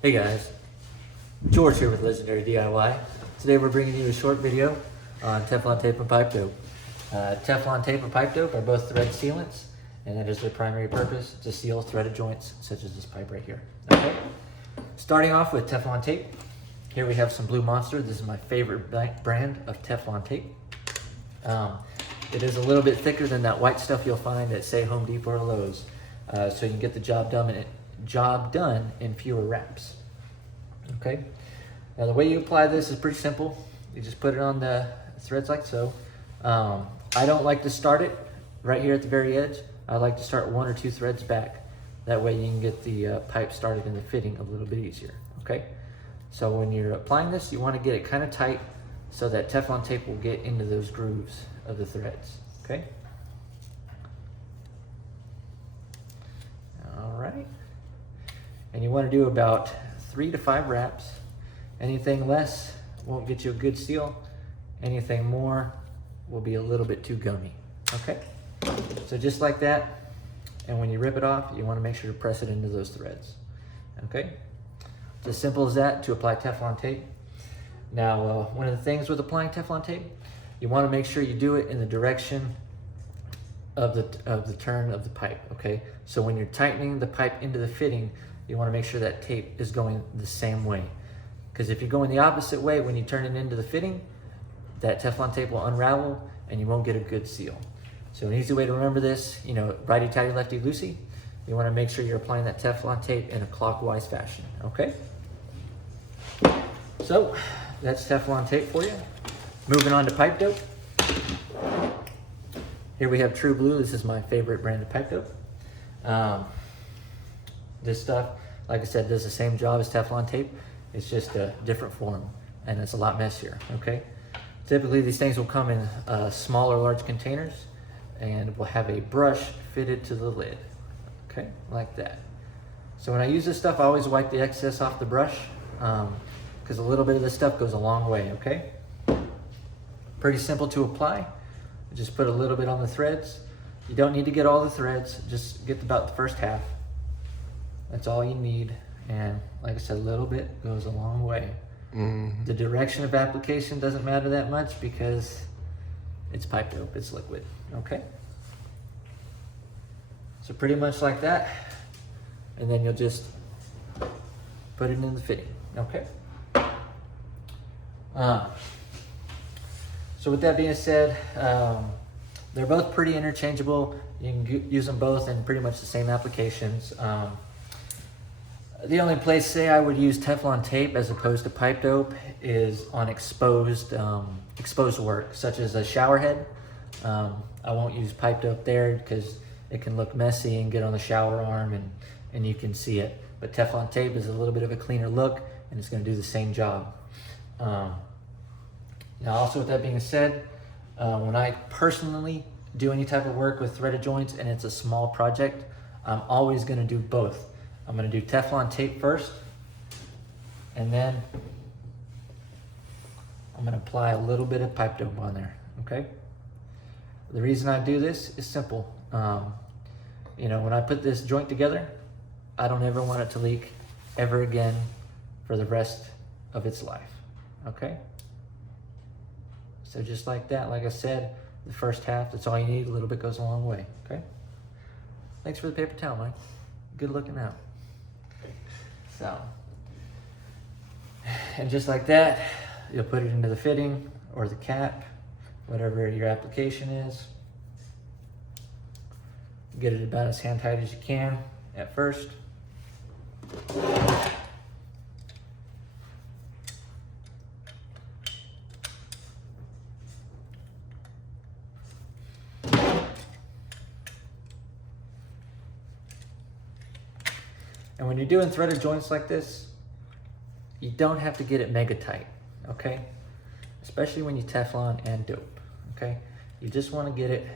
Hey guys, George here with Legendary DIY. Today we're bringing you a short video on Teflon tape and pipe dope. Teflon tape and pipe dope are both thread sealants, and that is their primary purpose, to seal threaded joints such as this pipe right here. Okay. Starting off with Teflon tape, here we have some Blue Monster. This is my favorite brand of Teflon tape. It is a little bit thicker than that white stuff you'll find at, say, Home Depot or Lowe's, so you can get the job done in fewer wraps. Okay. Now the way you apply this is pretty simple. You just put it on the threads like so. I don't like to start it right here at the very edge. I like to start 1 or 2 threads back. That way you can get the pipe started in the fitting a little bit easier. Okay. So when you're applying this, you want to get it kind of tight so that Teflon tape will get into those grooves of the threads. Okay. All right. And you want to do about 3 to 5 wraps. Anything less won't get you a good seal. Anything more will be a little bit too gummy. Okay. So just like that. And when you rip it off, you want to make sure to press it into those threads. Okay. It's as simple as that to apply Teflon tape. Now, one of the things with applying Teflon tape, you want to make sure you do it in the direction of the turn of the pipe. Okay. So when you're tightening the pipe into the fitting, you want to make sure that tape is going the same way. Because if you're going the opposite way when you turn it into the fitting, that Teflon tape will unravel and you won't get a good seal. So an easy way to remember this, righty tighty, lefty loosey, you want to make sure you're applying that Teflon tape in a clockwise fashion. Okay. So that's Teflon tape for you. Moving on to pipe dope. Here we have True Blue. This is my favorite brand of pipe dope. This stuff, like I said, does the same job as Teflon tape. It's just a different form, and it's a lot messier. Okay. Typically, these things will come in small or large containers, and will have a brush fitted to the lid. Okay, like that. So when I use this stuff, I always wipe the excess off the brush, because a little bit of this stuff goes a long way. Okay. Pretty simple to apply. Just put a little bit on the threads. You don't need to get all the threads. Just get about the first half. That's all you need. And like I said, a little bit goes a long way. Mm-hmm. The direction of application doesn't matter that much because it's pipe dope, it's liquid. Okay. So pretty much like that. And then you'll just put it in the fitting. Okay. So with that being said, they're both pretty interchangeable. You can use them both in pretty much the same applications. The only place, say, I would use Teflon tape as opposed to pipe dope is on exposed work, such as a shower head. I won't use pipe dope there because it can look messy and get on the shower arm and you can see it. But Teflon tape is a little bit of a cleaner look and it's going to do the same job. Now also with that being said, when I personally do any type of work with threaded joints and it's a small project, I'm always going to do both. I'm going to do Teflon tape first, and then I'm going to apply a little bit of pipe dope on there. Okay. The reason I do this is simple. When I put this joint together, I don't ever want it to leak ever again for the rest of its life. Okay. So just like that, like I said, the first half, that's all you need. A little bit goes a long way. Okay. Thanks for the paper towel, Mike. Good looking out. So, and just like that, you'll put it into the fitting or the cap, whatever your application is. Get it about as hand tight as you can at first. And when you're doing threaded joints like this, you don't have to get it mega tight, okay? Especially when you Teflon and dope, okay? You just want to get it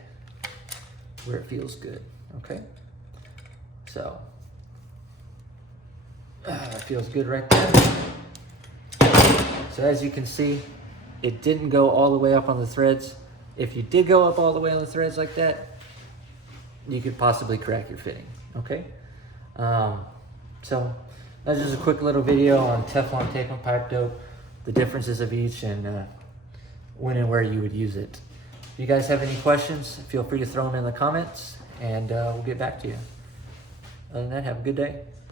where it feels good, okay? So, it feels good right there. So as you can see, it didn't go all the way up on the threads. If you did go up all the way on the threads like that, you could possibly crack your fitting, okay? So That's just a quick little video on Teflon tape and pipe dope, the differences of each, and when and where you would use it. If you guys have any questions, feel free to throw them in the comments, and we'll get back to you. Other than that, have a good day.